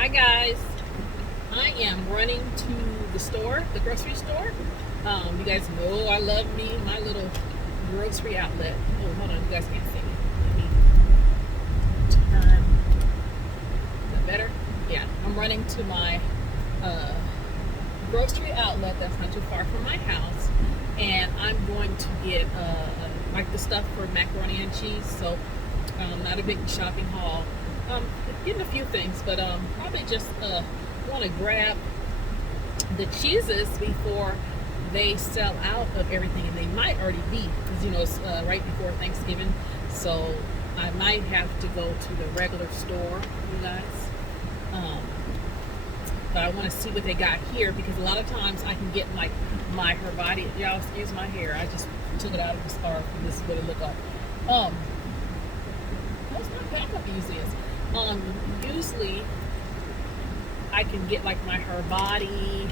Hi guys, I am running to the store, the grocery store. You guys know I love me my little grocery outlet. Oh, hold on, you guys can't see me. Let me turn. Is that better? Yeah, I'm running to my uh, grocery outlet that's not too far from my house, and I'm going to get like the stuff for macaroni and cheese. So, not a big shopping haul. Um, Getting a few things, but probably just want to grab the cheeses before they sell out of everything, and they might already be because it's right before Thanksgiving. So I might have to go to the regular store, you guys. Um, but I want to see what they got here because a lot of times I can get like my her body. Y'all excuse my hair. I just took it out of the scarf, and this is what it looked like. That's not backup usually is. Usually I can get like my her body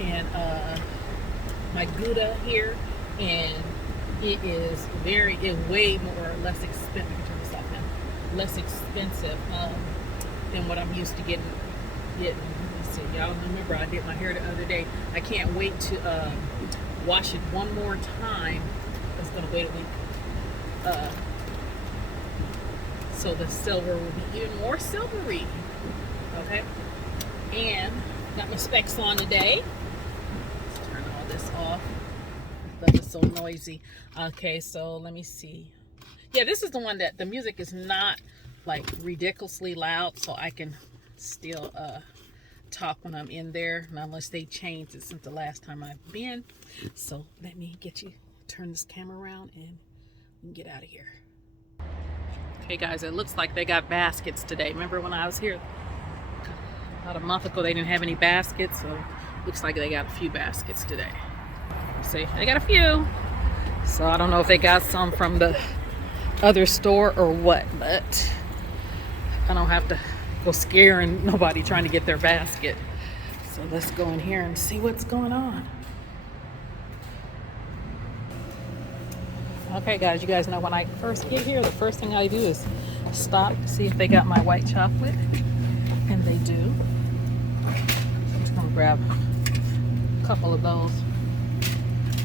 and my Gouda here, and it's way more or less expensive. Turn this off now. Less expensive than what I'm used to getting. Let's see, y'all remember I did my hair the other day. I can't wait to wash it one more time. I was gonna wait a week. So the silver will be even more silvery. Okay, and got my specs on today. Let's turn all this off. That is so noisy. Okay, so let me see. Yeah, this is the one that the music is not like ridiculously loud, so I can still talk when I'm in there, unless they changed it since the last time I've been. So let me turn this camera around and we can get out of here. Okay guys, it looks like they got baskets today. Remember when I was here about a month ago, they didn't have any baskets, so looks like they got a few baskets today. See, they got a few. So I don't know if they got some from the other store or what, but I don't have to go scaring nobody trying to get their basket. So let's go in here and see what's going on. Okay guys, you guys know when I first get here, the first thing I do is stop to see if they got my white chocolate, and they do. I'm just gonna grab a couple of those,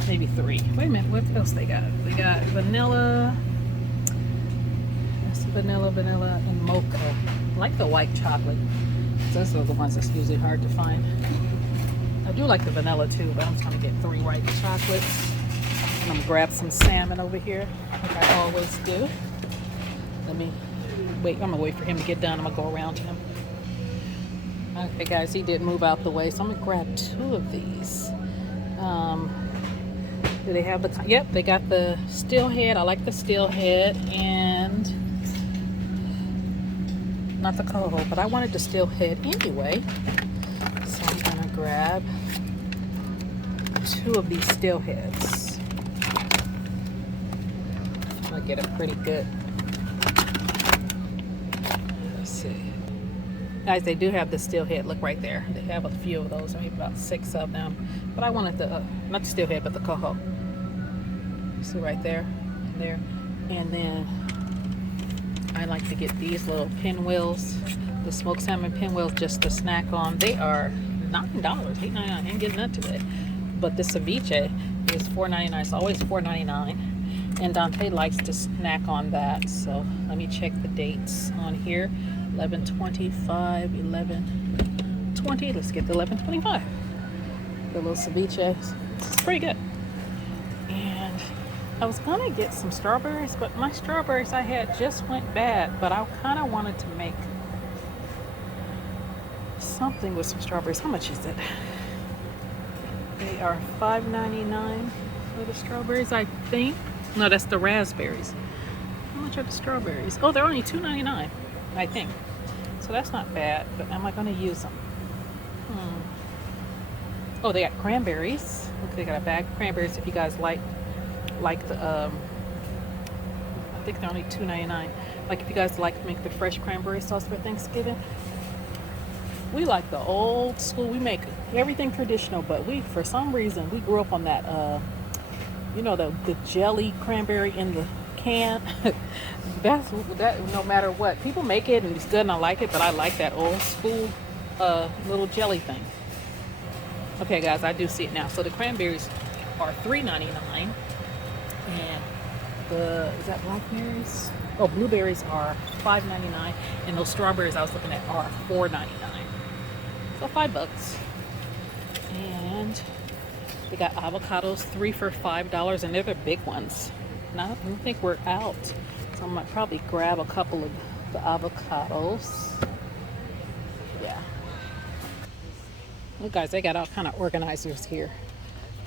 maybe 3. Wait a minute, what else they got? They got vanilla, vanilla, and mocha. I like the white chocolate. Those are the ones that's usually hard to find. I do like the vanilla too, but I'm just gonna get 3 white chocolates. I'm gonna grab some salmon over here, like I always do. Let me wait. I'm gonna wait for him to get done. I'm gonna go around him. Okay, guys, he did move out the way, so I'm gonna grab 2 of these. Do they have the? Yep, they got the steel head. I like the steel head, and not the coho, but I wanted the steel head anyway. So I'm gonna grab 2 of these steel heads. Get a pretty good. Let's see, guys, they do have the steel head. Look right there, they have a few of those, maybe about 6 of them, but I wanted the not the steel head but the coho. See right there, and then I like to get these little pinwheels, the smoked salmon pinwheels, just to snack on. They are $9, $8.99. I ain't getting that today, but the ceviche is $4.99. It's always $4.99. And Dante likes to snack on that. So let me check the dates on here. 11/25, 11/20. Let's get the 11/25. The little ceviche. It's pretty good. And I was gonna get some strawberries, but my strawberries I had just went bad. But I kind of wanted to make something with some strawberries. How much is it? They are $5.99 for the strawberries, I think. No, that's the raspberries. How much are the strawberries? Oh, they're only $2.99, I think. So that's not bad, but am I going to use them? Oh, they got cranberries. Look, they got a bag of cranberries if you guys like the, I think they're only $2.99. Like if you guys like to make the fresh cranberry sauce for Thanksgiving. We like the old school. We make everything traditional, but for some reason, we grew up on that, the jelly cranberry in the can. That no matter what, people make it and it's good and I like it, but I like that old school little jelly thing. Okay, guys, I do see it now. So the cranberries are $3.99, and is that blackberries? Oh, blueberries are $5.99, and those strawberries I was looking at are $4.99. So $5. And they got avocados, 3 for $5, and they're the big ones. Now I don't think we're out, so I might probably grab a couple of the avocados. Yeah. Look, guys, they got all kind of organizers here.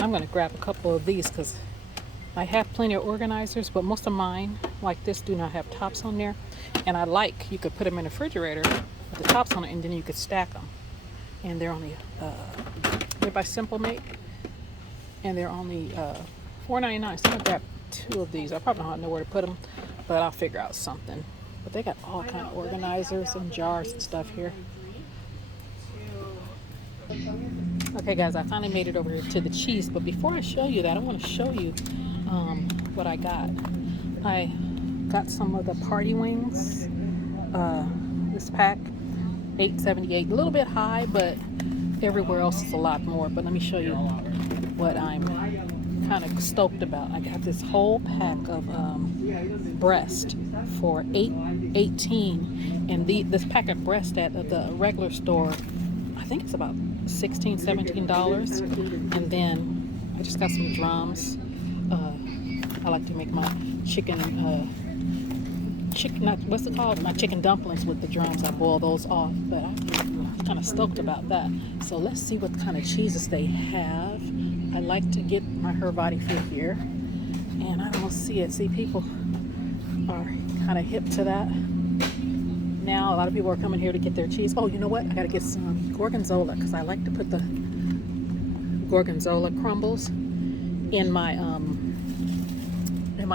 I'm gonna grab a couple of these because I have plenty of organizers, but most of mine, like this, do not have tops on there. And you could put them in the refrigerator with the tops on it, and then you could stack them. And they're only, they're by Simple Mate, and they're only $4.99. So I'm gonna grab 2 of these. I probably don't know where to put them, but I'll figure out something. But they got all kind of organizers and jars and stuff here. Okay, guys, I finally made it over here to the cheese, but before I show you that, I want to show you what I got. I got some of the party wings. This pack, $8.78, a little bit high, but everywhere else is a lot more. But let me show you what I'm kind of stoked about. I got this whole pack of breast for $8.18, and this pack of breast at the regular store, I think it's about $16, $17. And then I just got some drums. I like to make my chicken, what's it called? My chicken dumplings with the drums. I boil those off, but I'm kind of stoked about that. So let's see what kind of cheeses they have. I like to get my Hervati food here, and I don't see it. See, people are kind of hip to that. Now a lot of people are coming here to get their cheese. Oh, you know what? I gotta get some gorgonzola because I like to put the gorgonzola crumbles in my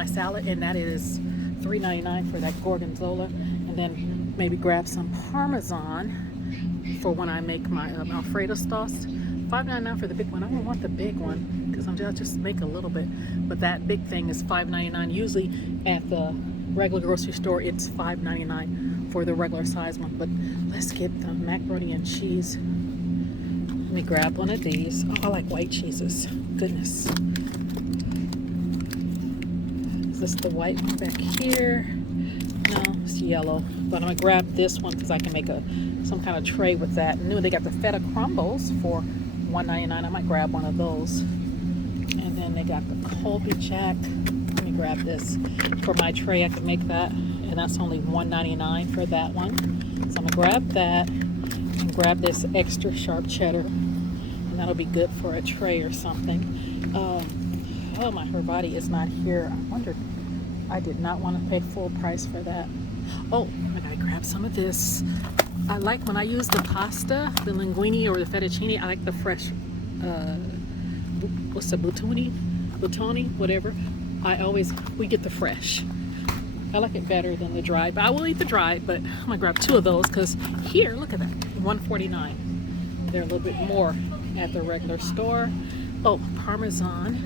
salad, and that is $3.99 for that gorgonzola. And then maybe grab some Parmesan for when I make my Alfredo sauce. $5.99 for the big one. I don't want the big one because I'll just make a little bit. But that big thing is $5.99. Usually at the regular grocery store, it's $5.99 for the regular size one. But let's get the macaroni and cheese. Let me grab one of these. Oh, I like white cheeses. Goodness. Is this the white one back here? No, it's yellow. But I'm gonna grab this one because I can make some kind of tray with that. And they got the feta crumbles for $1.99. I might grab one of those. And then they got the Colby Jack. Let me grab this for my tray. I can make that, and that's only $1.99 for that one. So I'm gonna grab that and grab this extra sharp cheddar, and that'll be good for a tray or something. Oh, my Hervati is not here. I wondered. I did not want to pay full price for that. Oh, I gotta grab some of this. I like when I use the pasta, the linguine or the fettuccine, I like the fresh, what's the buttoni, whatever. We get the fresh. I like it better than the dried, but I will eat the dried, but I'm gonna grab 2 of those because here, look at that, $1.49. They're a little bit more at the regular store. Oh, Parmesan.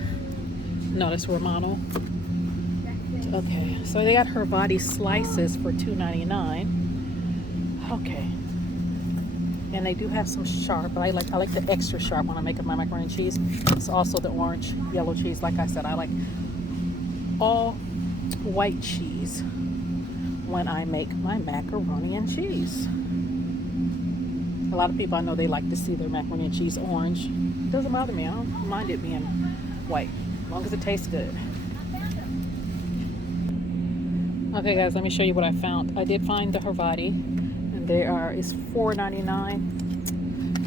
No, that's Romano. Okay, so they got Hervati slices for $2.99. Okay, and they do have some sharp. I like the extra sharp when I make my macaroni and cheese. It's also the orange yellow cheese. Like I said, I like all white cheese when I make my macaroni and cheese. A lot of people I know, they like to see their macaroni and cheese orange. It doesn't bother me. I don't mind it being white as long as it tastes good. Okay, guys, let me show you what I found. I did find the Hervati, and it's $4.99,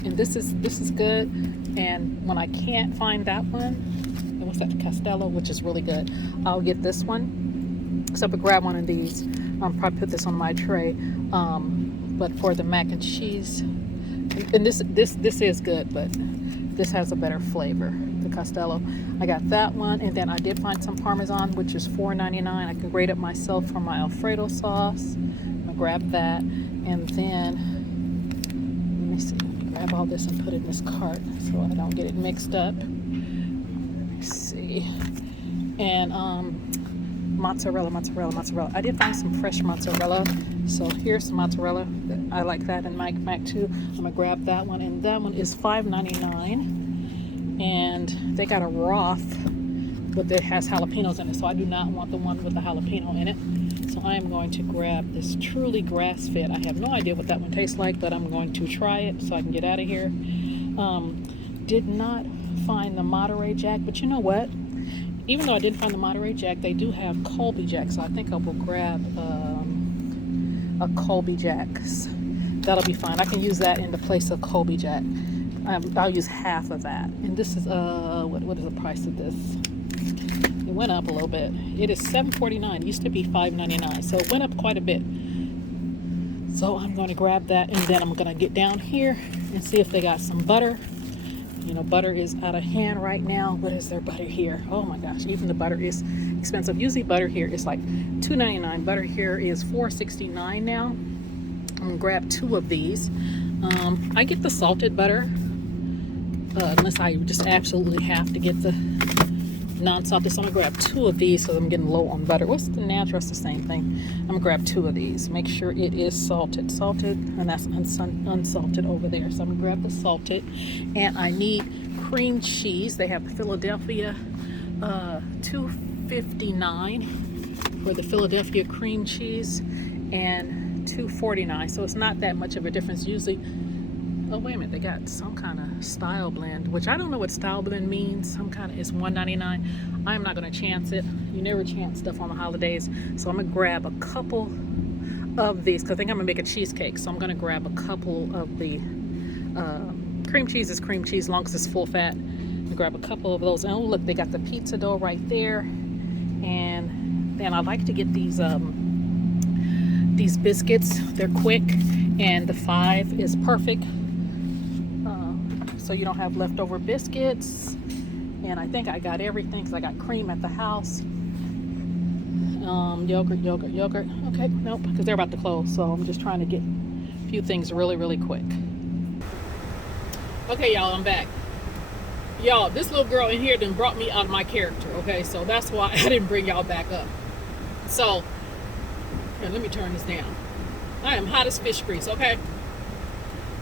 and this is good. And when I can't find that one, and what's that, Castello, which is really good, I'll get this one. So I'll grab one of these. I'll probably put this on my tray. But for the mac and cheese, and this is good, but this has a better flavor, the Castello. I got that one, and then I did find some Parmesan, which is $4.99. I can grate it myself for my Alfredo sauce. I'm gonna grab that, and then let me see, grab all this and put it in this cart so I don't get it mixed up. Let's see, and mozzarella. I did find some fresh mozzarella So here's some mozzarella. I like that in Mike Mac too. I'm gonna grab that one, and that one is $5.99. And they got a Roth, but it has jalapenos in it, so I do not want the one with the jalapeno in it. So I am going to grab this Truly grass-fed. I have no idea what that one tastes like, but I'm going to try it so I can get out of here. Did not find the Monterey Jack, but you know what? Even though I didn't find the Monterey Jack, they do have Colby Jack, so I think I will grab a Colby Jack's. That'll be fine. I can use that in the place of Colby Jack. I'll use half of that. And this is what is the price of this? It went up a little bit. It is $7.49. It used to be $5.99, so it went up quite a bit. So I'm going to grab that, and then I'm going to get down here and see if they got some butter. You know, butter is out of hand right now. What is their butter here? Oh my gosh, even the butter is expensive. Usually butter here is like $2.99. Butter here is $4.69 now. I'm gonna grab 2 of these. I get the salted butter, unless I just absolutely have to get the non-salted. So I'm gonna grab 2 of these because I'm getting low on butter. What's the natural? It's the same thing. I'm gonna grab 2 of these. Make sure it is salted, and that's unsalted over there. So I'm gonna grab the salted, and I need cream cheese. They have the Philadelphia, $2.59 for the Philadelphia cream cheese, and $2.49. So it's not that much of a difference. Usually, oh wait a minute, they got some kind of style blend, which I don't know what style blend means. Some kind of, it's $1.99. I'm not going to chance it. You never chance stuff on the holidays. So I'm going to grab a couple of these, because I think I'm going to make a cheesecake. So I'm going to grab a couple of the cream cheese is cream cheese, as long as it's full fat. I'm grab a couple of those. And oh look, they got the pizza dough right there. And then I like to get these biscuits. They're quick, and the 5 is perfect. So you don't have leftover biscuits. And I think I got everything because I got cream at the house. Yogurt. Okay, nope, because they're about to close. So I'm just trying to get a few things really quick. Okay, y'all, I'm back. Y'all, this little girl in here done brought me out of my character, okay? So that's why I didn't bring y'all back up. So, here, let me turn this down. I am hot as fish grease, okay?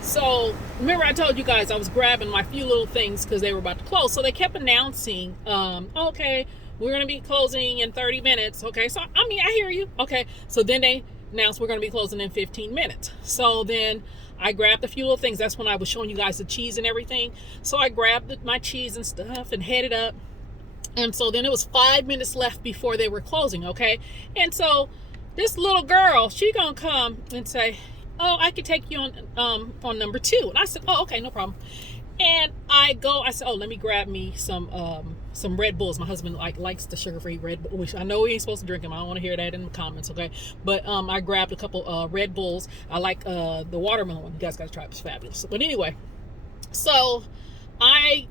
So, remember I told you guys I was grabbing my few little things because they were about to close. So they kept announcing, okay, we're going to be closing in 30 minutes. Okay, so, I mean, I hear you. Okay, so then they announced we're going to be closing in 15 minutes. So then I grabbed a few little things. That's when I was showing you guys the cheese and everything. So I grabbed my cheese and stuff and headed up. And so then it was 5 minutes left before they were closing, okay? And so this little girl, she going to come and say, oh, I could take you on number 2. And I said, oh, okay, no problem. And I said, oh, let me grab me some Red Bulls. My husband likes the sugar-free Red Bull, which I know he ain't supposed to drink them. I don't want to hear that in the comments, okay? But I grabbed a couple Red Bulls. I like the watermelon one. You guys got to try it. It's fabulous. But anyway, so I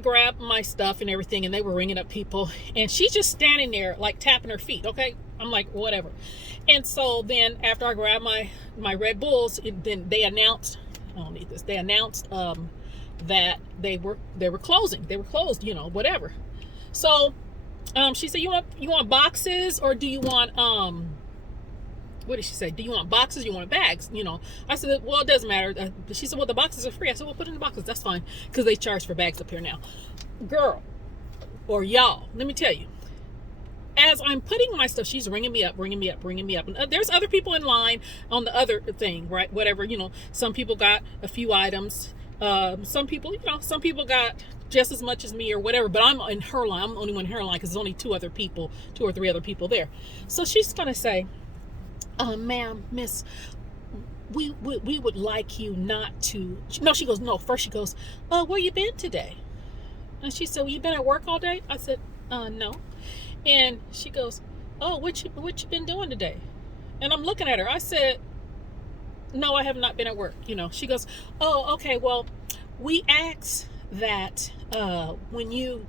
grabbed my stuff and everything, and they were ringing up people. And she's just standing there, like, tapping her feet, okay? I'm like, whatever. And so then after I grabbed my Red Bulls, then they announced, I don't need this, they announced that they were closing. They were closed, you know, whatever. So she said, you want boxes, or do you want what did she say? Do you want boxes? You want bags? You know, I said, well, it doesn't matter. She said, well, the boxes are free. I said, well, put it in the boxes. That's fine, because they charge for bags up here now. Girl, or y'all, let me tell you, as I'm putting my stuff, she's ringing me up. And there's other people in line on the other thing, right? Whatever, you know, some people got a few items. Some people, you know, some people got just as much as me or whatever, but I'm in her line. I'm the only one in her line because there's only 2 or 3 other people there. So she's going to say, ma'am, miss, we would like you not to, no, she goes, no, first she goes, where you been today? And she said, well, you been at work all day? I said, no. And she goes, oh, what you been doing today? And I'm looking at her. I said, no, I have not been at work. You know, she goes, oh, okay. Well, we ask that when you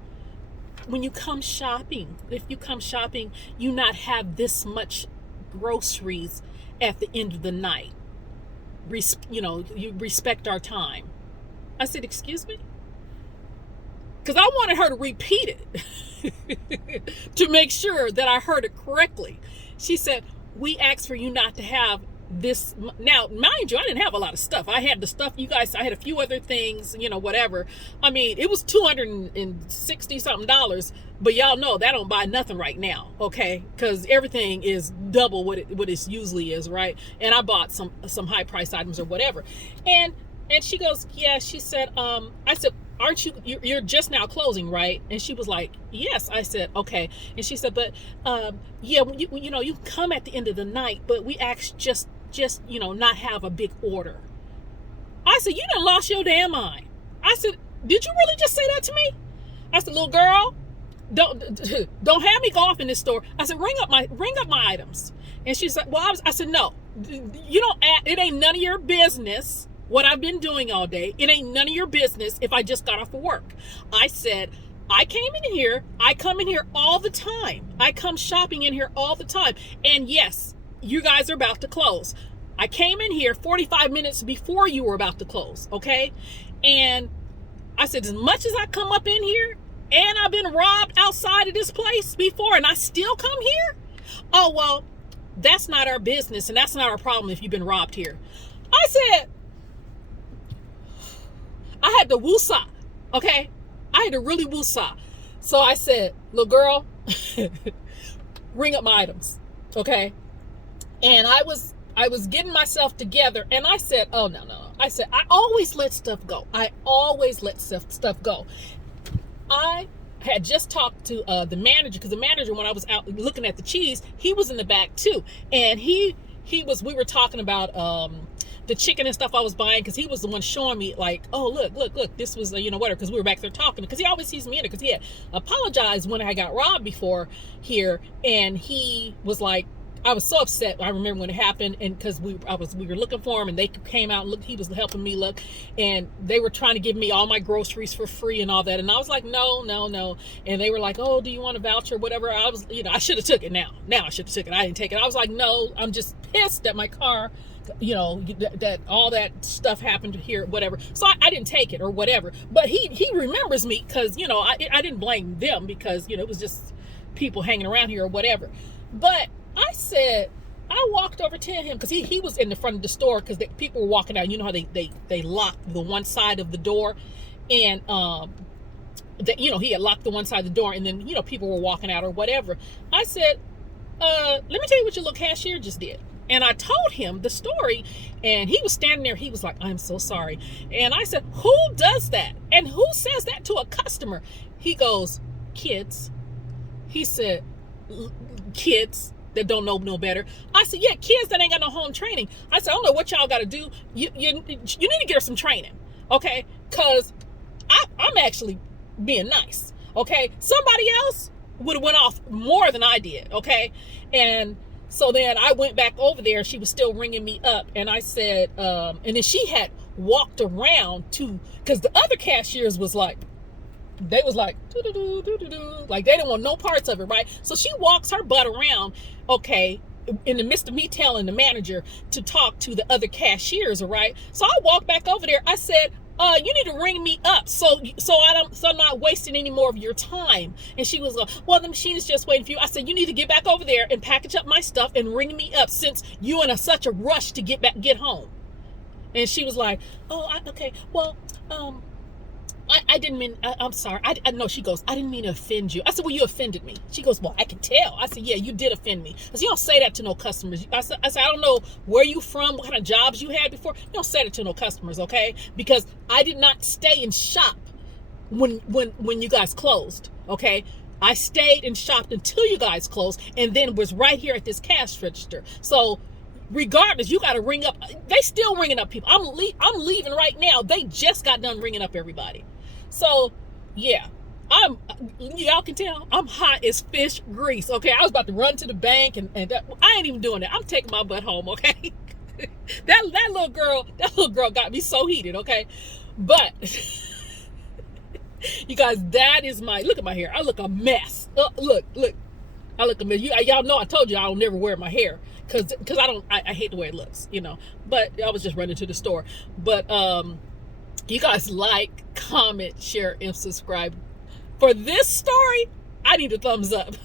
come shopping, if you come shopping, you not have this much groceries at the end of the night. You know, you respect our time. I said, excuse me? Because I wanted her to repeat it to make sure that I heard it correctly. She said, we ask for you not to have this. Now, mind you, I didn't have a lot of stuff. I had the stuff you guys, I had a few other things, whatever. I mean, it was $260 something dollars, but y'all know that don't buy nothing right now, okay? Because everything is double what it usually is, right? And I bought some high price items or whatever. And she goes, yeah, she said, I said, aren't you're just now closing, right? And she was like, yes. I said, okay. And she said, but yeah, you come at the end of the night, but we actually just not have a big order. I said, you done lost your damn mind. I said, did you really just say that to me? I said, little girl, don't have me go off in this store. I said, ring up my items. And she said, well, I said, no, you don't. It ain't none of your business what I've been doing all day. It ain't none of your business if I just got off of work. I said, I came in here. I come in here all the time. I come shopping in here all the time. And yes, you guys are about to close. I came in here 45 minutes before you were about to close, okay? And I said, as much as I come up in here and I've been robbed outside of this place before and I still come here, oh, well, that's not our business and that's not our problem if you've been robbed here. I said, I had to woosah, okay? I had to really woosah. So I said, little girl, ring up my items, okay? And I was getting myself together, and I said, oh, no. I said, I always let stuff go. I always let stuff go. I had just talked to the manager, because the manager, when I was out looking at the cheese, he was in the back too. And we were talking about the chicken and stuff I was buying, because he was the one showing me, like, oh, look, this was, whatever, because we were back there talking, because he always sees me in it, because he had apologized when I got robbed before here, and he was like, I was so upset. I remember when it happened, and because we were looking for him, and they came out and looked. He was helping me look, and they were trying to give me all my groceries for free and all that. And I was like, no. And they were like, oh, do you want a voucher, whatever? I was, I should have took it now. I should have took it. I didn't take it. I was like, no, I'm just pissed that my car, that all that stuff happened here, whatever. So I didn't take it or whatever. But he remembers me because I didn't blame them, because it was just people hanging around here or whatever. But I said, I walked over to him, because he was in the front of the store, because people were walking out. You know how they locked the one side of the door, and he had locked the one side of the door, and then people were walking out or whatever. I said, let me tell you what your little cashier just did. And I told him the story, and he was standing there. He was like, I'm so sorry. And I said, who does that? And who says that to a customer? He goes, kids. He said, kids that don't know no better. I said, yeah, kids that ain't got no home training. I said, I don't know what y'all got to do. You need to get her some training, okay? Because I'm actually being nice, okay? Somebody else would have went off more than I did, okay? And so then I went back over there. She was still ringing me up, and I said, and then she had walked around to, because the other cashiers was like, they was like, like they didn't want no parts of it, right? So she walks her butt around, okay, in the midst of me telling the manager to talk to the other cashiers, right? So I walked back over there. I said, you need to ring me up so I'm not wasting any more of your time. And she was like, well, the machine is just waiting for you. I said, you need to get back over there and package up my stuff and ring me up, since you in such a rush to get home. And she was like, oh, okay, well, I didn't mean, I'm sorry. I know. She goes, I didn't mean to offend you. I said, well, you offended me. She goes, well, I can tell. I said, yeah, you did offend me. I said, you don't say that to no customers. I said, I don't know where you from, what kind of jobs you had before. You don't say that to no customers, okay? Because I did not stay and shop when you guys closed, okay? I stayed and shopped until you guys closed, and then was right here at this cash register. So regardless, you got to ring up. They still ringing up people. I'm leaving right now. They just got done ringing up everybody. So, yeah, y'all can tell I'm hot as fish grease, okay? I was about to run to the bank, and I ain't even doing that. I'm taking my butt home, okay? that little girl got me so heated, okay? But, you guys, that is look at my hair. I look a mess. Look, I look a mess. Y'all know I told you I don't never wear my hair, because I hate the way it looks, But I was just running to the store. But, you guys like, comment, share, and subscribe. For this story, I need a thumbs up.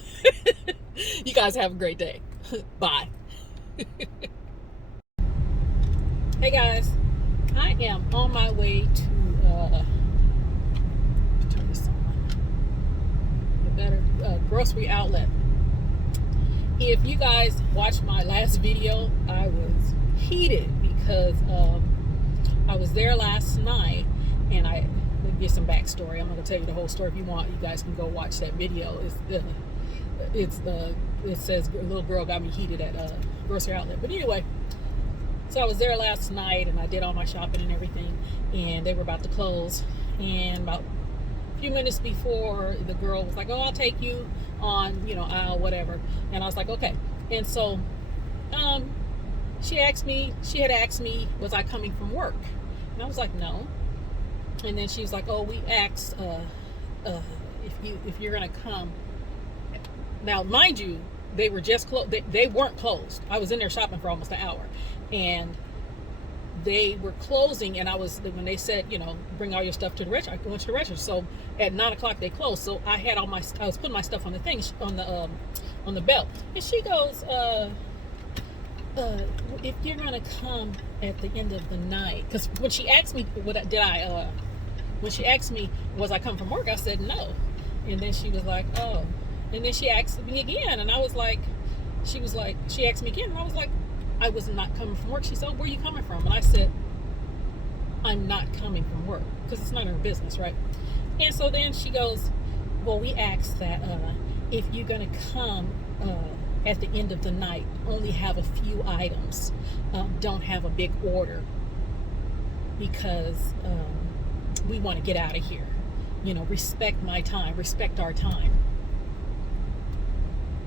You guys have a great day. Bye. Hey guys, I am on my way to turn this on. The better grocery outlet. If you guys watched my last video, I was heated because I was there last night, and I give some backstory. I'm not gonna tell you the whole story. If you want, you guys can go watch that video. It says a little girl got me heated at a grocery outlet. But anyway, so I was there last night, and I did all my shopping and everything, and they were about to close. And about a few minutes before, the girl was like, "Oh, I'll take you on, aisle whatever." And I was like, "Okay." And so, she had asked me, was I coming from work? And I was like, "No." And then she was like, "Oh, we asked if you're gonna come." Now, mind you, they were just closed. They weren't closed. I was in there shopping for almost an hour, and they were closing. And when they said, bring all your stuff to the register, I went to the register. So at 9:00 they closed. So I had I was putting my stuff on the thing, on the belt. And she goes, if you're gonna come at the end of the night, because when she asked me, when she asked me, was I come from work, I said no. And then she was like, "Oh." And then she asked me again, and I was like, she asked me again, and I was like, I was not coming from work. She said, "Oh, where are you coming from?" And I said, I'm not coming from work, because it's none of her business, right? And so then she goes, "Well, we asked that if you're going to come at the end of the night, only have a few items, don't have a big order, because we want to get out of here. Respect my time, respect our time."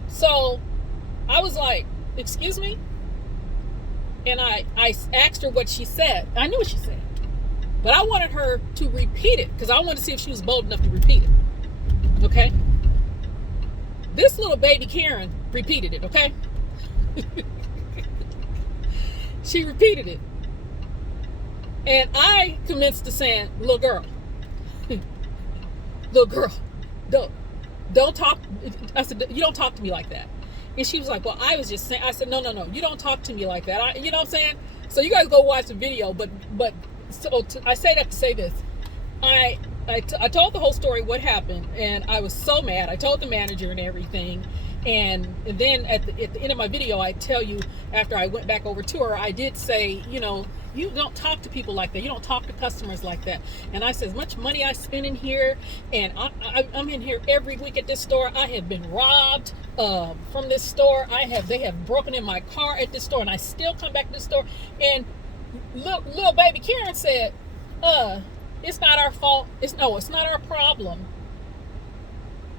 So I was like, "Excuse me?" And I asked her what she said. I knew what she said, but I wanted her to repeat it, because I wanted to see if she was bold enough to repeat it. Okay? This little baby Karen repeated it, okay? She repeated it. And I commenced to saying, "Little girl, don't talk." I said, "You don't talk to me like that." And she was like, "Well, I was just saying." I said, No, you don't talk to me like that. You know what I'm saying? So you guys go watch the video. I say that to say this. I told the whole story, what happened, and I was so mad. I told the manager and everything. And then at the end of my video, I tell you, after I went back over to her, I did say, you don't talk to people like that. You don't talk to customers like that. And I said, as much money I spend in here, and I'm in here every week at this store. I have been robbed from this store. They have broken in my car at this store, and I still come back to the store. And little baby Karen said, it's not our fault. It's not our problem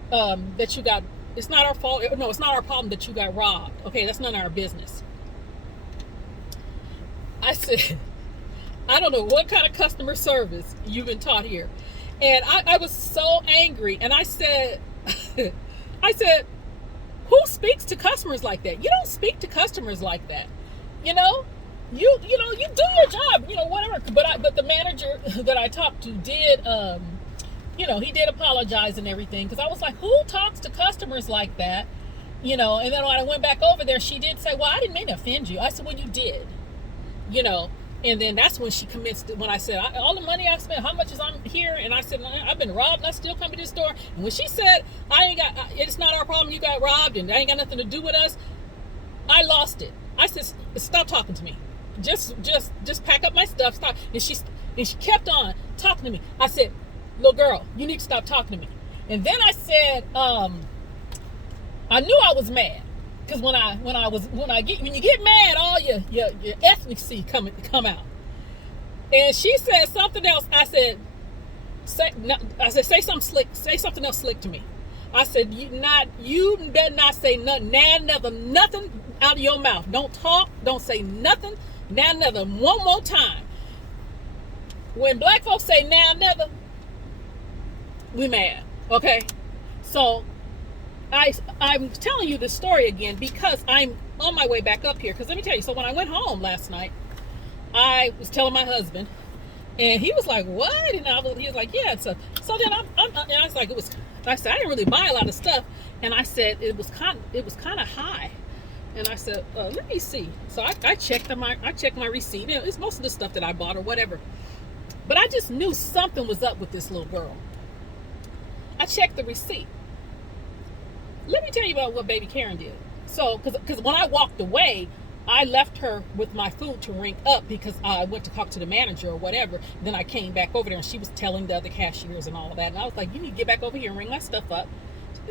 that you got. It's not our fault. No, it's not our problem that you got robbed. Okay, that's none of our business. I said, I don't know what kind of customer service you've been taught here. And I was so angry. And I said, who speaks to customers like that? You don't speak to customers like that. You do your job, whatever. But the manager that I talked to did, he did apologize and everything, because I was like, who talks to customers like that? And then when I went back over there, she did say, "Well, I didn't mean to offend you." I said, "Well, you did." And then that's when she commenced, when I said, all the money I spent, how much is on here? And I said, I've been robbed, and I still come to this store. And when she said, it's not our problem, you got robbed, and that ain't got nothing to do with us, I lost it. I said, "Stop talking to me. Just pack up my stuff, stop." And she kept on talking to me. I said, "Little girl, you need to stop talking to me." And then I said, I knew I was mad, because when you get mad, all your ethnicity come out. And she said something else. I said, say something slick. Say something else slick to me. I said, you better not say nothing out of your mouth. Don't talk. Don't say nothing. Now, never. One more time. When black folks say now, never, we mad. Okay? So I'm telling you this story again because I'm on my way back up here. Because let me tell you, so when I went home last night, I was telling my husband, and he was like, "What?" And he was like, "Yeah, it's a." So then and I was like, I said I didn't really buy a lot of stuff, and I said it was kind of high. And I said, let me see. So I checked my receipt. It's most of the stuff that I bought or whatever. But I just knew something was up with this little girl. I checked the receipt. Let me tell you about what baby Karen did. So, because when I walked away, I left her with my food to ring up because I went to talk to the manager or whatever. Then I came back over there and she was telling the other cashiers and all of that. And I was like, you need to get back over here and ring my stuff up.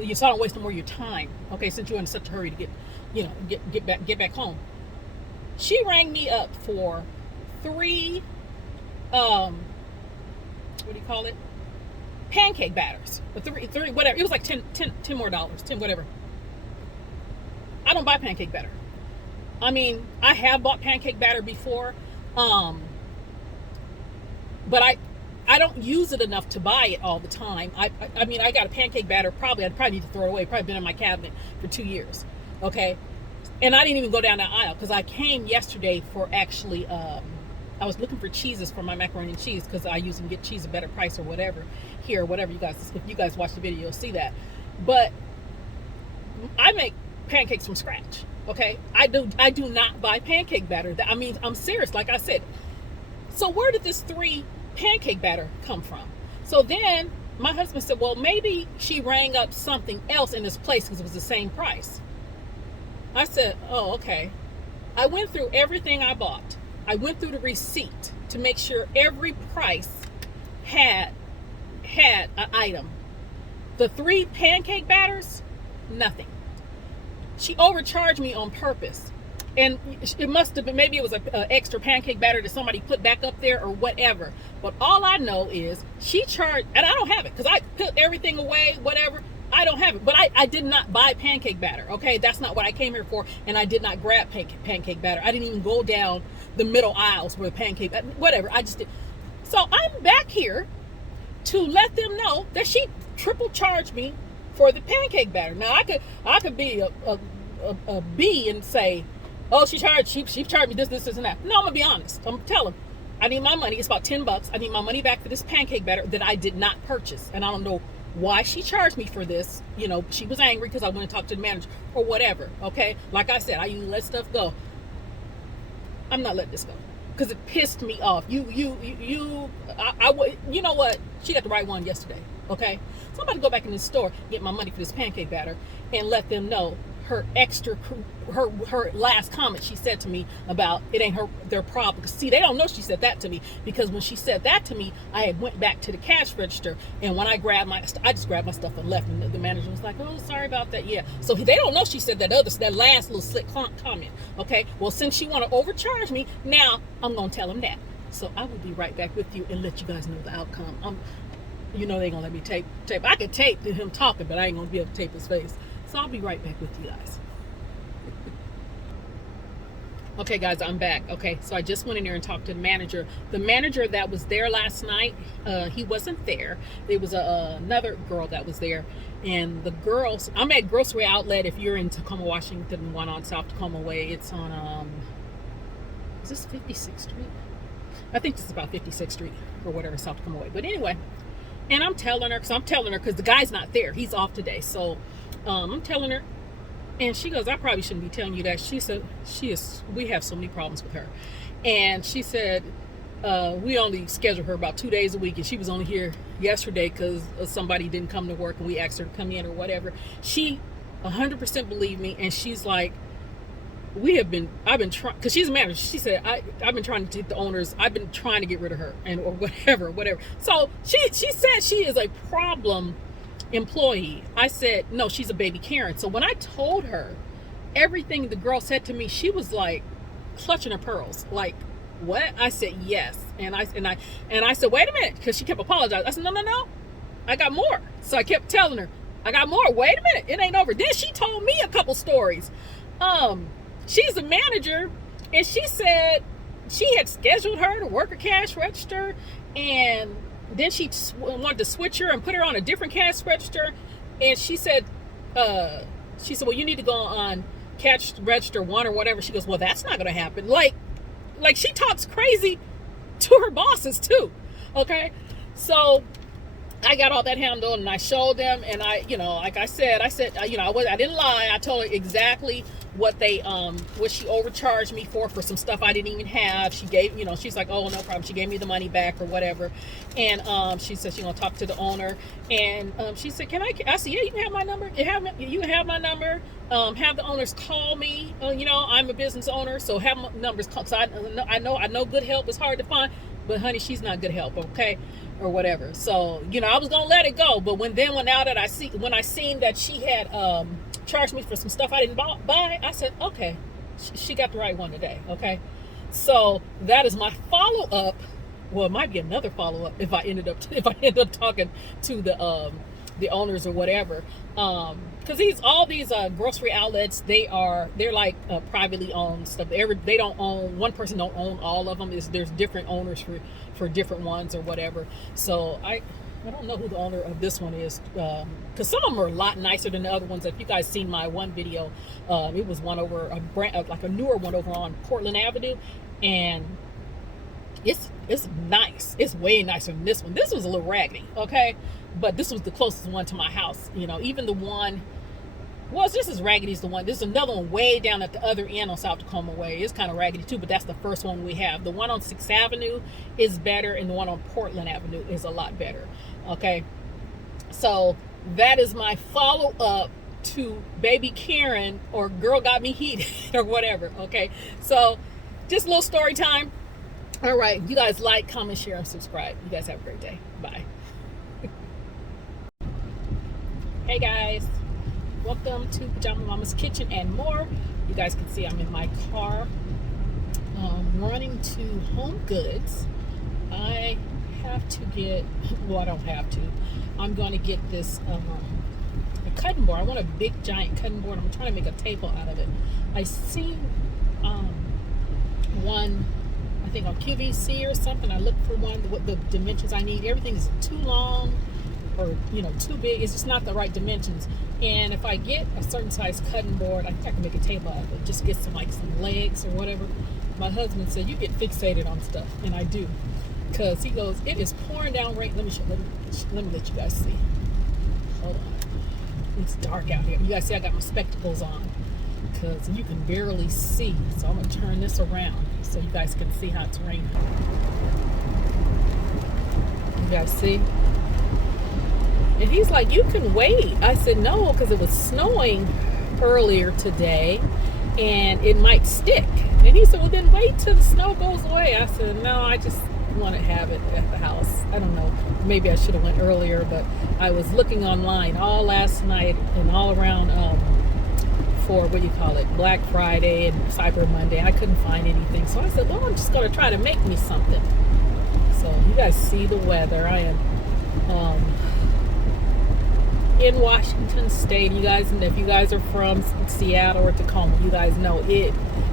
You so I don't waste no more of your time. Okay, since you're in such a hurry to get back home. She rang me up for 3 what do you call it? Pancake batters. But three whatever. It was like $10 more, 10 whatever. I don't buy pancake batter. I mean, I have bought pancake batter before, but I don't use it enough to buy it all the time. I mean, I got a pancake batter. I'd probably need to throw it away. Probably been in my cabinet for 2 years. Okay, and I didn't even go down that aisle because I came yesterday for actually. I was looking for cheeses for my macaroni and cheese because I usually get cheese at a better price or whatever here, whatever you guys. If you guys watch the video, you'll see that. But I make pancakes from scratch. Okay, I do not buy pancake batter. I mean, I'm serious. Like I said. So where did this 3 pancake batter come from? So then my husband said, well, maybe she rang up something else in this place because it was the same price. I said, oh, okay. I went through everything I bought. I went through the receipt to make sure every price had an item. The 3 pancake batters, nothing. She overcharged me on purpose. And it must have been, maybe it was an extra pancake batter that somebody put back up there or whatever. But all I know is she charged, and I don't have it because I put everything away, whatever. I don't have it. But I did not buy pancake batter, okay? That's not what I came here for. And I did not grab pancake batter. I didn't even go down the middle aisles where the pancake, whatever. I just did. So I'm back here to let them know that she triple charged me for the pancake batter. Now, I could be a B and say, oh, she charged me this, and that. No, I'm gonna be honest. I'm gonna tell them, I need my money. It's about $10. I need my money back for this pancake batter that I did not purchase. And I don't know why she charged me for this. You know, she was angry because I went and talked to the manager or whatever. Okay, like I said, I usually let stuff go. I'm not letting this go because it pissed me off. You know what? She got the right one yesterday. Okay, so I'm about to go back in the store, get my money for this pancake batter, and let them know her last comment she said to me about it ain't their problem. Because see, they don't know she said that to me because when she said that to me, I had went back to the cash register, and when I just grabbed my stuff and left, and the manager was like, oh, sorry about that. Yeah, so they don't know she said that last little slick comment. Okay, well, since she want to overcharge me, now I'm gonna tell them that. So I will be right back with you and let you guys know the outcome. You know they gonna let me tape. I could tape him talking, but I ain't gonna be able to tape his face. So I'll be right back with you guys. Okay, guys, I'm back. Okay, so I just went in there and talked to the manager. The manager that was there last night, he wasn't there. There was another girl that was there. And the girls, I'm at Grocery Outlet. If you're in Tacoma, Washington, one on South Tacoma Way, it's on, is this 56th Street? I think this is about 56th Street or whatever, South Tacoma Way. But anyway, and I'm telling her because the guy's not there. He's off today. So I'm telling her, and she goes, I probably shouldn't be telling you that. She said, we have so many problems with her. And she said, we only schedule her about 2 days a week. And she was only here yesterday because somebody didn't come to work and we asked her to come in or whatever. She 100% believed me. And she's like, I've been trying, because she's a manager. She said, I've been trying to take the owners. I've been trying to get rid of her or whatever. So she said she is a problem employee. I said, no, she's a baby Karen. So when I told her everything the girl said to me, she was like clutching her pearls. Like, what? I said, yes. And I said, wait a minute, because she kept apologizing. I said, no, I got more. So I kept telling her, I got more. Wait a minute, it ain't over. Then she told me a couple stories. She's a manager, and she said she had scheduled her to work a cash register, and then she wanted to switch her and put her on a different cash register. And she said, well, you need to go on cash register 1 or whatever. She goes, well, that's not going to happen. Like she talks crazy to her bosses too. Okay. So I got all that handled and I showed them, and like I said, I didn't lie. I told her exactly what she overcharged me for some stuff I didn't even have. She gave, she's like, oh, no problem. She gave me the money back or whatever. And she said she's gonna talk to the owner. And she said, I said, yeah, you can have my number. You can have my number. Have the owners call me. I'm a business owner, so have my numbers call. So I know good help is hard to find, but honey, she's not good help, okay, or whatever. So I was gonna let it go, but when I seen that she had charged me for some stuff I didn't buy, I said, okay, she got the right one today, okay. So that is my follow up. Well, it might be another follow up if I end up talking to the owners or whatever. Because all these grocery outlets, they're like privately owned stuff. They don't own, one person don't own all of them. There's different owners for different ones or whatever. So I don't know who the owner of this one is, because some of them are a lot nicer than the other ones. If you guys seen my one video, it was one over like a newer one over on Portland Avenue, and it's nice. It's way nicer than this one. This was a little raggedy, okay, but this was the closest one to my house. Even the one, well, this is raggedy is the one. There's another one way down at the other end on South Tacoma Way. It's kind of raggedy too, but that's the first one we have. The one on 6th Avenue is better, and the one on Portland Avenue is a lot better. Okay, so that is my follow up to Baby Karen or Girl Got Me Heated or whatever. Okay, so just a little story time. All right, you guys like, comment, share, and subscribe. You guys have a great day. Bye. Hey guys, welcome to Pajama Mama's Kitchen and more. You guys can see I'm in my car, running to Home Goods. I have to get, well, I don't have to. I'm going to get this a cutting board. I want a big giant cutting board. I'm trying to make a table out of it. I seen one, I think on QVC or something. I looked for one, what the dimensions I need. Everything is too long or too big. It's just not the right dimensions. And if I get a certain size cutting board, I think I can make a table out of it. Just get some legs or whatever. My husband said, you get fixated on stuff, and I do, because he goes, it is pouring down rain. Let me let you guys see. Hold on. It's dark out here. You guys see I got my spectacles on because you can barely see. So I'm gonna turn this around so you guys can see how it's raining. You guys see? And he's like, you can wait. I said, no, because it was snowing earlier today and it might stick. And he said, well, then wait till the snow goes away. I said, no, I just want to have it at the house. I don't know. Maybe I should have went earlier, but I was looking online all last night and all around for, Black Friday and Cyber Monday. I couldn't find anything. So I said, well, I'm just going to try to make me something. So you guys see the weather. I am in Washington State. You guys, if you guys are from Seattle or Tacoma, you guys know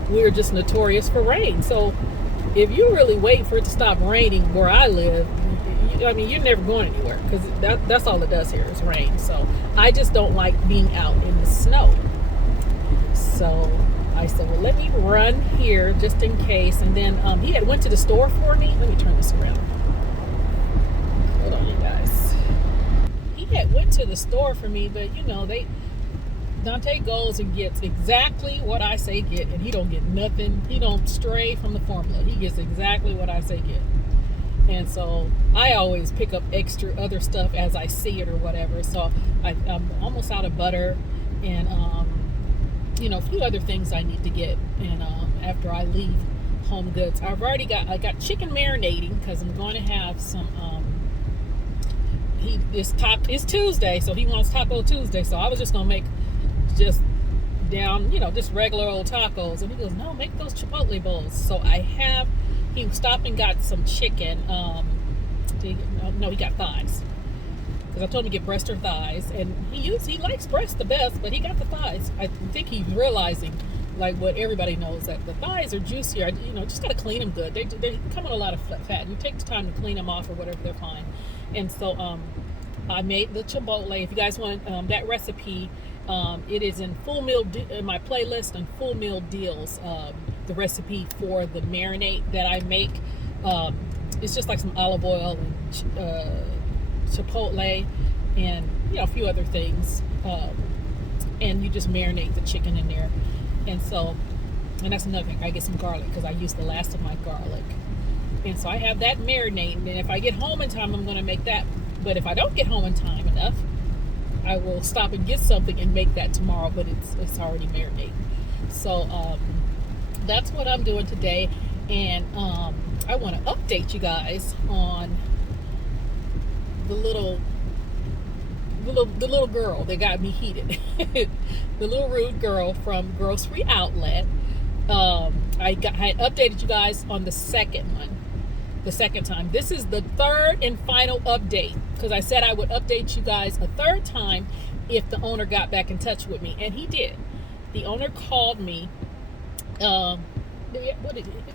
we're just notorious for rain. So if you really wait for it to stop raining where I live, you're never going anywhere, because that's all it does here is rain. So I just don't like being out in the snow. So I said, well, let me run here just in case. And then he had went to the store for me. Let me turn this around. Hold on, you guys. He had went to the store for me, but Dante goes and gets exactly what I say get, and he don't get nothing. He don't stray from the formula. He gets exactly what I say get. And so I always pick up extra other stuff as I see it or whatever. So I'm almost out of butter and a few other things I need to get. And after I leave Home Goods, I got chicken marinating, because I'm going to have some. It's Tuesday, so he wants Taco Tuesday. So I was just gonna make just regular old tacos, and he goes, no, make those Chipotle bowls. So he stopped and got some chicken. He got thighs, because I told him to get breast or thighs, and he likes breast the best, but he got the thighs. I think he's realizing, like what everybody knows, that the thighs are juicier. Just gotta clean them good. They come with a lot of fat. You take the time to clean them off or whatever, they're fine. And so I made the Chipotle. If you guys want that recipe, it is in in my playlist and full meal deals. The recipe for the marinade that I make, it's just like some olive oil and Chipotle and a few other things, and you just marinate the chicken in there. And so, and that's another thing. I get some garlic because I used the last of my garlic. And so I have that marinating. And if I get home in time, I'm going to make that. But if I don't get home in time enough, I will stop and get something and make that tomorrow. But it's already marinating. So that's what I'm doing today. And I want to update you guys on the little girl that got me heated. The little rude girl from Grocery Outlet. I updated you guys on the second time. This is the third and final update, because I said I would update you guys a third time if the owner got back in touch with me, and he did. The owner called me a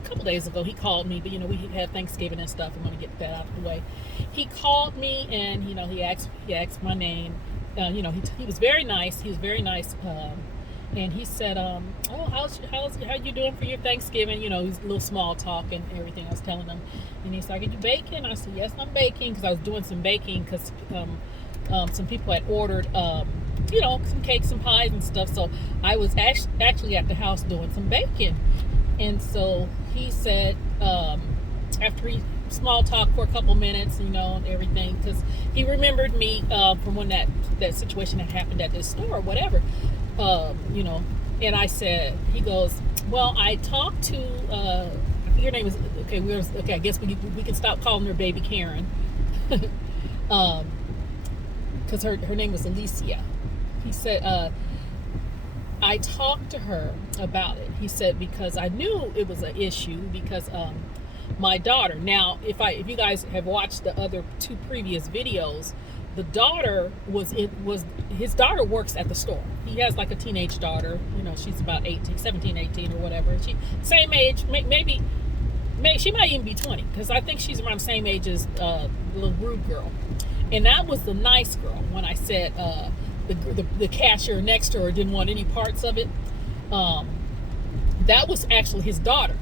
couple days ago. He called me, but we had Thanksgiving and stuff. I'm going to get that out of the way. He called me, and he asked my name. He was very nice. And he said, "Oh, how you doing for your Thanksgiving?" He's a little small talk and everything. I was telling him, and he's like, "Are you baking?" I said, "Yes, I'm baking," because I was doing some baking because some people had ordered, some cakes and pies and stuff. So I was actually at the house doing some baking. And so he said, after he small talk for a couple minutes, and everything, because he remembered me from when that situation had happened at this store or whatever. And I said, he goes, "Well, I talked to, I think her name is, okay, I guess we can stop calling her Baby Karen." Because her name was Alicia. He said, "I talked to her about it." He said, because I knew it was an issue because my daughter, now if you guys have watched the other two previous videos, the daughter his daughter works at the store. He has like a teenage daughter, she's about 17, 18 or whatever. She same age, maybe she might even be 20, because I think she's around the same age as the little rude girl. And that was the nice girl. When I said the cashier next to her didn't want any parts of it, that was actually his daughter.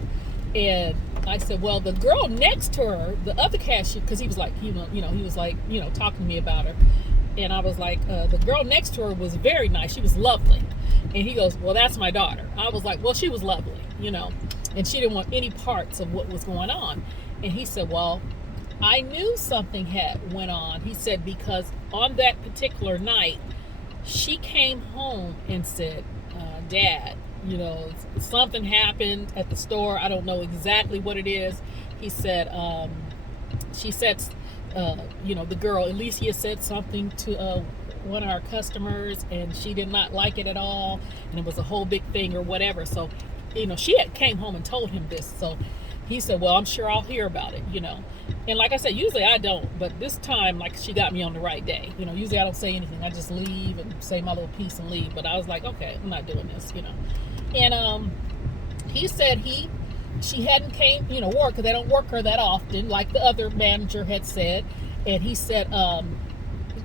And I said, well, the girl next to her, the other cashier, because he was like, he was like, talking to me about her. And I was like, the girl next to her was very nice. She was lovely. And he goes, well, that's my daughter. I was like, well, she was lovely, and she didn't want any parts of what was going on. And he said, well, I knew something had went on. He said, because on that particular night, she came home and said, Dad, something happened at the store. I don't know exactly what it is. He said, she said, the girl, Alicia, said something to one of our customers, and she did not like it at all. And it was a whole big thing or whatever. So, she had came home and told him this. So he said, well, I'm sure I'll hear about it, And like I said, usually I don't, but this time, like, she got me on the right day. Usually I don't say anything. I just leave and say my little piece and leave. But I was like, okay, I'm not doing this, And he said she hadn't came, work, because they don't work her that often, like the other manager had said. And he said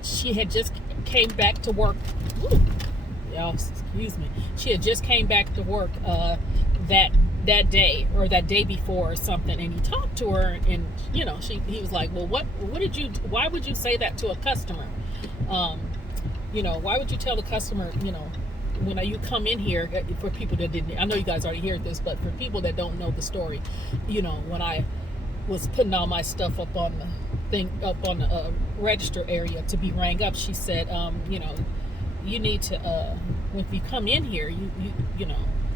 she had just came back to work. Ooh, y'all, excuse me. She had just came back to work that day or that day before or something, and he talked to her, and he was like, well, why would you say that to a customer? Why would you tell the customer, when you come in here, for people that didn't, I know you guys already heard this, but for people that don't know the story, when I was putting all my stuff up on the register area to be rang up, she said, you need to, when you come in here,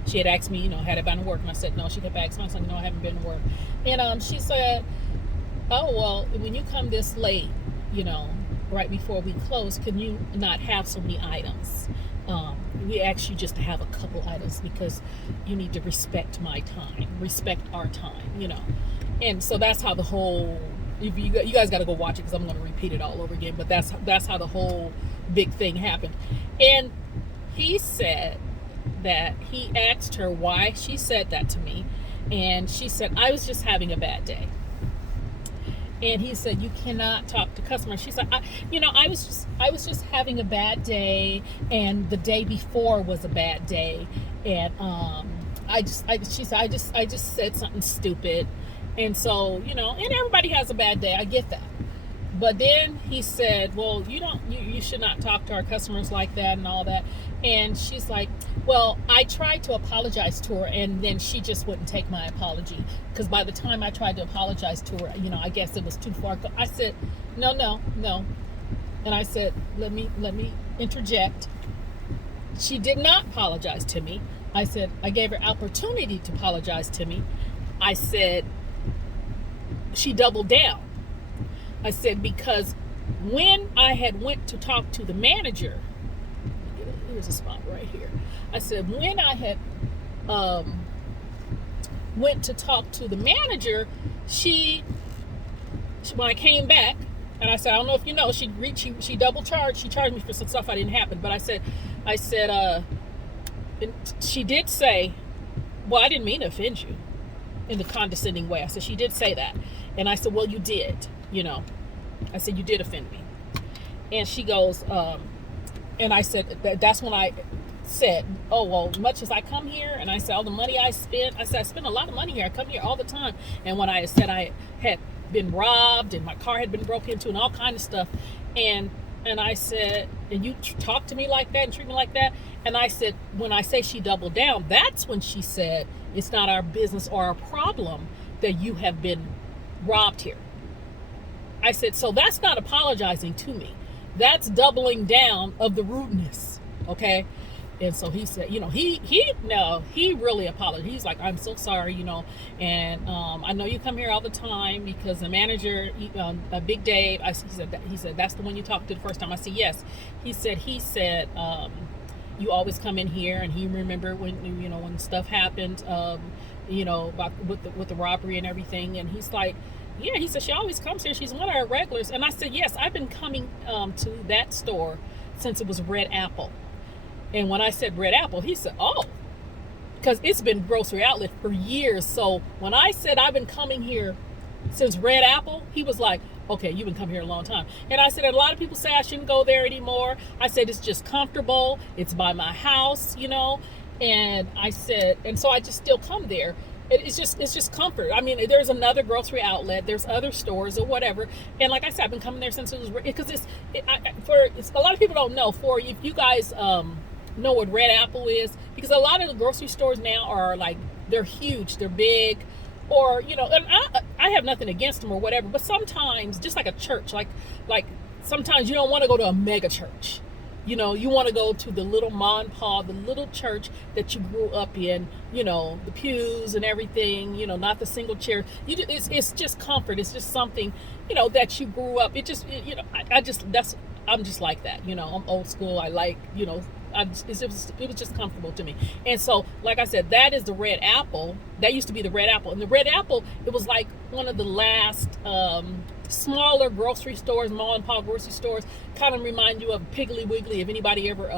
she had asked me, had I been to work? And I said, no. She kept asking me. I said, no, I haven't been to work. And she said, oh, well, when you come this late, right before we close, can you not have so many items? We ask you just to have a couple items because you need to respect my time, respect our time, And so that's how the whole, you guys got to go watch it because I'm going to repeat it all over again. But that's how the whole big thing happened. And he said that he asked her why she said that to me, and she said, I was just having a bad day. And he said, you cannot talk to customers. She said, I was just having a bad day, and the day before was a bad day, and she said, I just said something stupid, and so and everybody has a bad day. I get that, But then he said, well, you should not talk to our customers like that and all that. And she's like, well, I tried to apologize to her, and then she just wouldn't take my apology, because by the time I tried to apologize to her, I guess it was too far. I said, no, no, no. And I said, let me interject. She did not apologize to me. I said, I gave her opportunity to apologize to me. I said, she doubled down. I said, because when I had went to talk to the manager, here's a spot right here. I said, when I had went to talk to the manager, she when I came back, and I said, I don't know if you know, she double charged. She charged me for some stuff I didn't happen. But I said, she did say, well, I didn't mean to offend you in the condescending way. I said, she did say that. And I said, well, you did, I said, you did offend me. And she goes, and I said, that's when I said, oh, well, much as I come here, and I said, all the money I spent, I said, I spend a lot of money here. I come here all the time. And when I said I had been robbed and my car had been broken into and all kind of stuff, and I said, and you talk to me like that and treat me like that. And I said, when I say she doubled down, that's when she said, it's not our business or our problem that you have been robbed here. I said, so that's not apologizing to me. That's doubling down of the rudeness. Okay. And so he said, he really apologized. He's like, I'm so sorry, and I know you come here all the time because the manager, Big Dave, he said, that's the one you talked to the first time. I said, yes. He said, you always come in here, and he remembered when stuff happened, about with the robbery and everything. And he's like, yeah, he said, she always comes here. She's one of our regulars. And I said, yes, I've been coming to that store since it was Red Apple. And when I said Red Apple, he said, oh, because it's been Grocery Outlet for years. So when I said I've been coming here since Red Apple, he was like, okay, you've been coming here a long time. And I said, a lot of people say I shouldn't go there anymore. I said, it's just comfortable. It's by my house, And I said, and so I just still come there. It's just comfort. I mean, there's another Grocery Outlet, there's other stores or whatever, and like I said, I've been coming there since it was, because a lot of people don't know. For if you guys know what Red Apple is, because a lot of the grocery stores now are like, they're huge, they're big, or and I have nothing against them or whatever, but sometimes, just like a church, like sometimes you don't want to go to a mega church. You want to go to the little ma and pa, the little church that you grew up in, the pews and everything, not the single chair. It's just comfort. It's just something, that you grew up. I'm just like that. I'm old school. I like, it was just comfortable to me. And so, like I said, that is the Red Apple. That used to be the Red Apple. And the Red Apple, it was like one of the last smaller grocery stores, mom and pop grocery stores. Kind of remind you of Piggly Wiggly. If anybody ever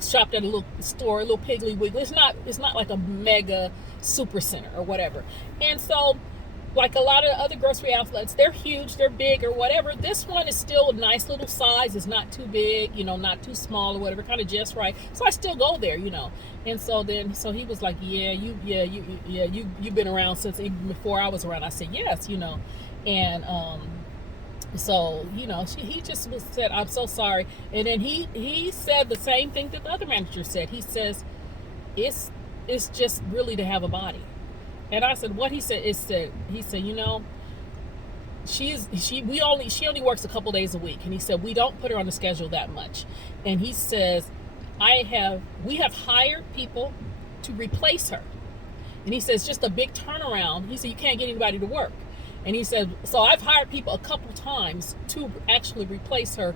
shopped at a little store, a little Piggly Wiggly. It's not like a mega super center or whatever. And so, like a lot of other grocery outlets, they're huge, they're big or whatever. This one is still a nice little size. It's not too big, not too small or whatever, kind of just right. So I still go there, And so he was like, you've been around since even before I was around. I said, yes, And so he just said, I'm so sorry. And then he said the same thing that the other manager said. He says, it's just really to have a body. And I said, what? He said, he said, she only works a couple days a week. And he said, we don't put her on the schedule that much. And he says, we have hired people to replace her. And he says, just a big turnaround. He said, you can't get anybody to work. And he said, so I've hired people a couple times to actually replace her,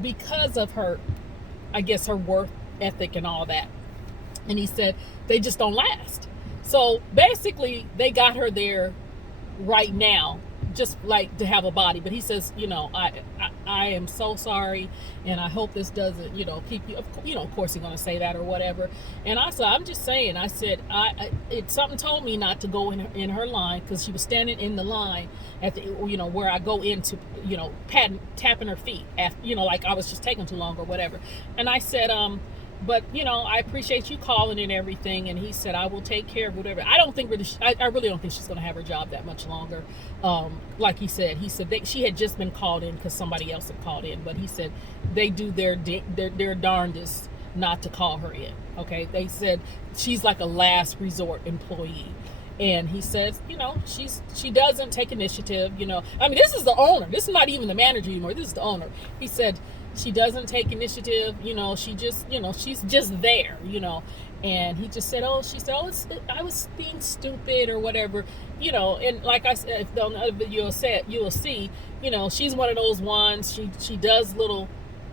because of her, I guess, her work ethic and all that. And he said, they just don't last. So basically, they got her there right now, just like to have a body. But he says, I am so sorry, and I hope this doesn't, keep you. Of course, he's gonna say that or whatever. And I said, I'm just saying. I said, something told me not to go in her line, because she was standing in the line at the, where I go into, tapping her feet after, like I was just taking too long or whatever. And I said, but I appreciate you calling and everything. And he said, I will take care of whatever. I don't think really, I really don't think she's going to have her job that much longer. Like he said she had just been called in because somebody else had called in, but he said they do their darndest not to call her in. Okay, they said she's like a last resort employee. And he says, she doesn't take initiative. I mean, this is the owner. This is not even the manager anymore. This is the owner. He said she doesn't take initiative. She just, she's just there. And he just said, I was being stupid or whatever. And like I said, on the other video you will see, she's one of those ones. She does little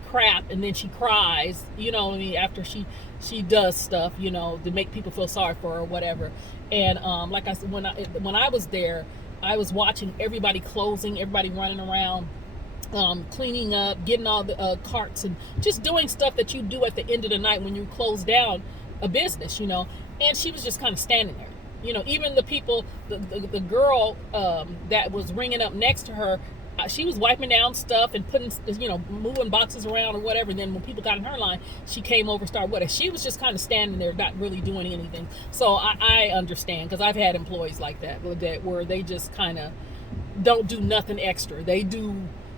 crap and then she cries, what I mean, after she does stuff, to make people feel sorry for her or whatever. And like I said, when I was there, I was watching everybody closing, everybody running around, cleaning up, getting all the carts and just doing stuff that you do at the end of the night when you close down a business, and she was just kind of standing there. Even the people, the girl that was ringing up next to her, she was wiping down stuff and putting, moving boxes around or whatever. And then when people got in her line, she came over, started with her. She was just kind of standing there, not really doing anything. So I understand, because I've had employees like that where they just kind of don't do nothing extra. They do,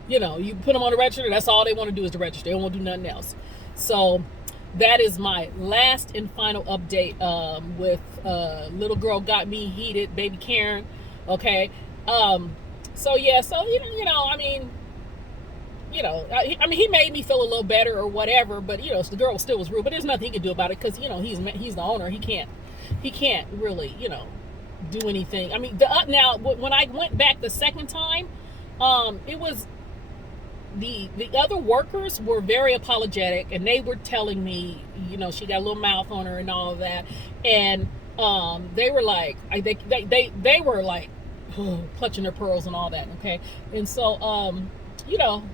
you put them on the register, that's all they want to do is the register. They don't want to do nothing else. So that is my last and final update with little girl got me heated, baby Karen. Okay. So yeah, I mean, he made me feel a little better or whatever, but the girl still was rude. But there's nothing he can do about it, because he's the owner. He can't really do anything. I mean, now when I went back the second time, it was the other workers were very apologetic, and they were telling me, she got a little mouth on her and all of that, and they were like, they were like, clutching their pearls and all that. Okay. And so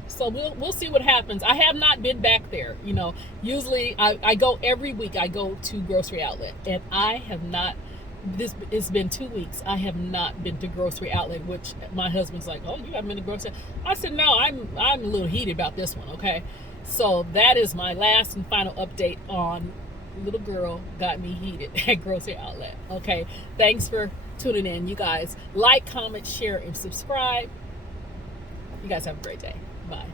so we'll see what happens. I have not been back there. Usually I go every week. I go to Grocery Outlet, and I have not, it's been 2 weeks, I have not been to Grocery Outlet, which my husband's like, oh, you haven't been to Grocery Outlet? I said, no, I'm a little heated about this one. Okay. So that is my last and final update on little girl got me heated at Grocery Outlet. Okay. Thanks for tuning in. You guys like, comment, share, and subscribe. You guys have a great day. Bye.